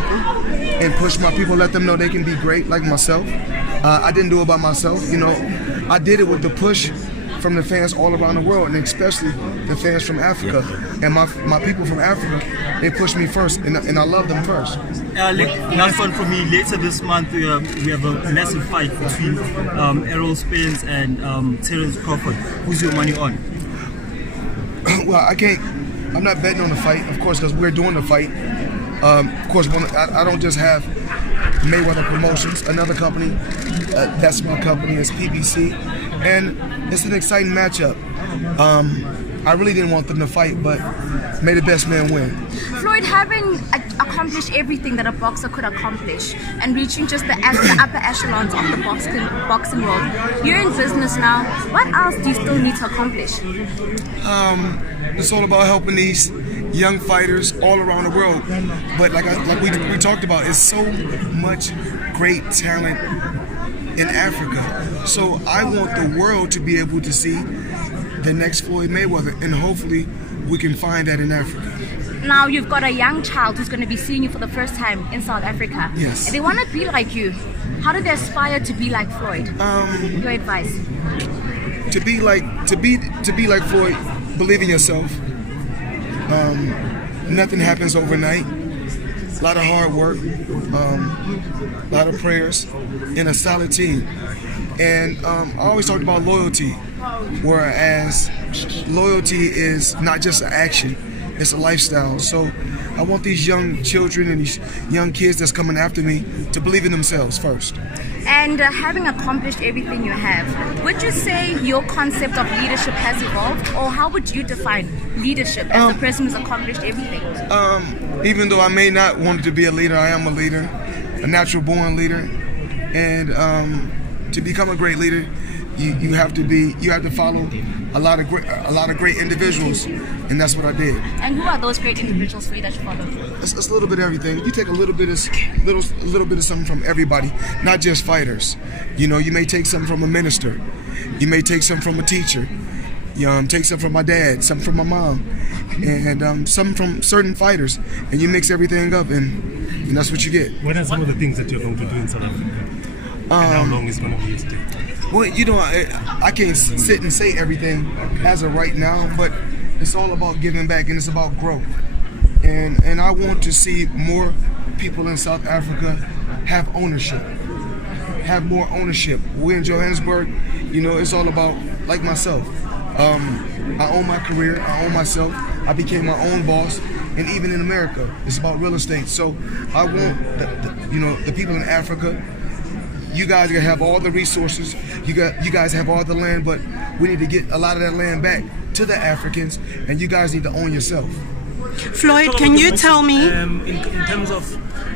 people and push my people, let them know they can be great like myself. I didn't do it by myself, you know. I did it with the push from the fans all around the world, and especially the fans from Africa. And my people from Africa, they pushed me first, and I love them first. Last one for me. Later this month, we have a massive fight between Errol, Spence, and Terence, Crawford. Who's your money on? Well, I'm not betting on the fight, of course, because we're doing the fight. Of course, I don't just have Mayweather Promotions, another company. That's my company, it's PBC. And it's an exciting matchup. I really didn't want them to fight, but may the best man win. Floyd, having accomplished everything that a boxer could accomplish and reaching just the upper echelons of the boxing world, you're in business now. What else do you still need to accomplish? It's all about helping these young fighters all around the world. But like we talked about, it's so much great talent in Africa. So I want the world to be able to see the next Floyd Mayweather, and hopefully we can find that in Africa. Now you've got a young child who's going to be seeing you for the first time in South Africa. Yes. And they want to be like you. How do they aspire to be like Floyd? Your advice? To be like Floyd, believe in yourself. Nothing happens overnight. A lot of hard work, a lot of prayers, and a solid team. And I always talked about loyalty, whereas loyalty is not just an action, it's a lifestyle. So I want these young children and these young kids that's coming after me to believe in themselves first. And having accomplished everything you have, would you say your concept of leadership has evolved, or how would you define leadership as a person who's accomplished everything? Even though I may not want to be a leader, I am a leader, a natural born leader. And to become a great leader, you have to follow a lot of great individuals, and that's what I did. And who are those great individuals for you that you follow? It's a little bit of everything. You take a little bit of something from everybody, not just fighters. You know, you may take something from a minister, you may take something from a teacher, take something from my dad, something from my mom, and something from certain fighters, and you mix everything up, and that's what you get. What are some of the things that you're going to do in South Africa? And how long is going to be your stay? Well, you know, I can't sit and say everything as of right now, but it's all about giving back, and it's about growth. And I want to see more people in South Africa have ownership, have more ownership. We're in Johannesburg, you know, it's all about, like myself. I own my career, I own myself. I became my own boss, and even in America, it's about real estate. So I want, the people in Africa. You guys have all the resources. You guys have all the land, but we need to get a lot of that land back to the Africans, and you guys need to own yourself. Floyd, can you tell me? In terms of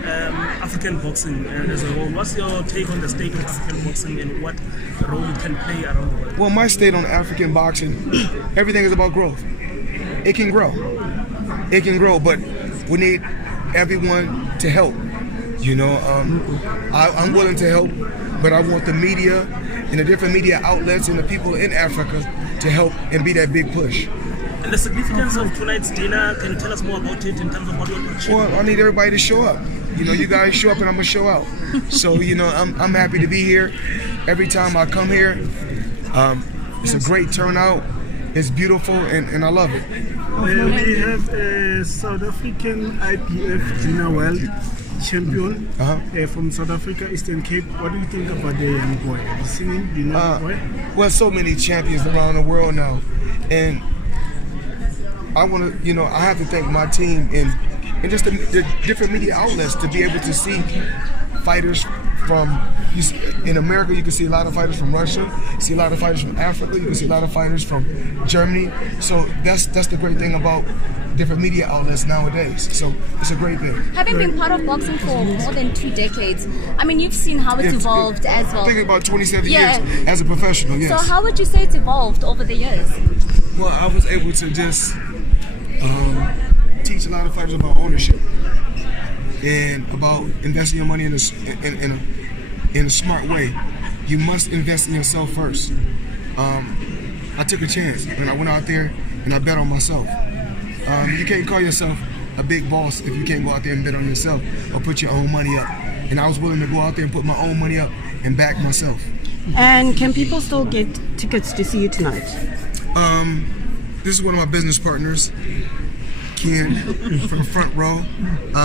African boxing as a whole, what's your take on the state of African boxing and what role it can play around the world? Well, my state on African boxing, everything is about growth. It can grow. It can grow, but we need everyone to help. You know, I'm willing to help, but I want the media and the different media outlets and the people in Africa to help and be that big push. And the significance of tonight's dinner, can you tell us more about it in terms of what you're achieving? Well, I need everybody to show up. You know, you guys show up and I'm going to show out. So, you know, I'm happy to be here. Every time I come here, it's a great turnout. It's beautiful, and I love it. We have a South African IPF Junior World champion from South Africa, Eastern Cape. What do you think about the young boy? Have you seen him? Do you know the boy? Well, so many champions around the world now, and I want to, you know, I have to thank my team and just the different media outlets to be able to see fighters from, in America you can see a lot of fighters from Russia, you see a lot of fighters from Africa, you can see a lot of fighters from Germany. So that's the great thing about different media outlets nowadays. So it's a great thing. Having been part of boxing for more than 2 decades, I mean, you've seen how it's evolved as well. I think about 27 years as a professional, yes. So how would you say it's evolved over the years? Well, I was able to just teach a lot of fighters about ownership and about investing your money in a smart way. You must invest in yourself first. I took a chance and I went out there and I bet on myself. You can't call yourself a big boss if you can't go out there and bet on yourself or put your own money up. And I was willing to go out there and put my own money up and back myself. And can people still get tickets to see you tonight? This is one of my business partners, Ken, from the front row.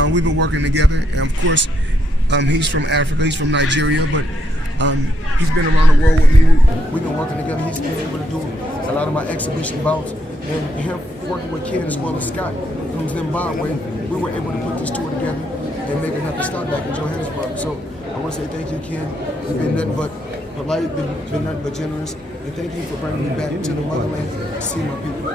We've been working together, and of course, he's from Africa, he's from Nigeria, but he's been around the world with me. We've been working together. He's been able to do a lot of my exhibition bouts, and him working with Ken as well as Scott from Zimbabwe, we were able to put this tour together and make it happen stop back in Johannesburg. So I want to say thank you, Ken. You've been nothing but polite, been nothing but generous, and thank you for bringing me back to the motherland to see my people.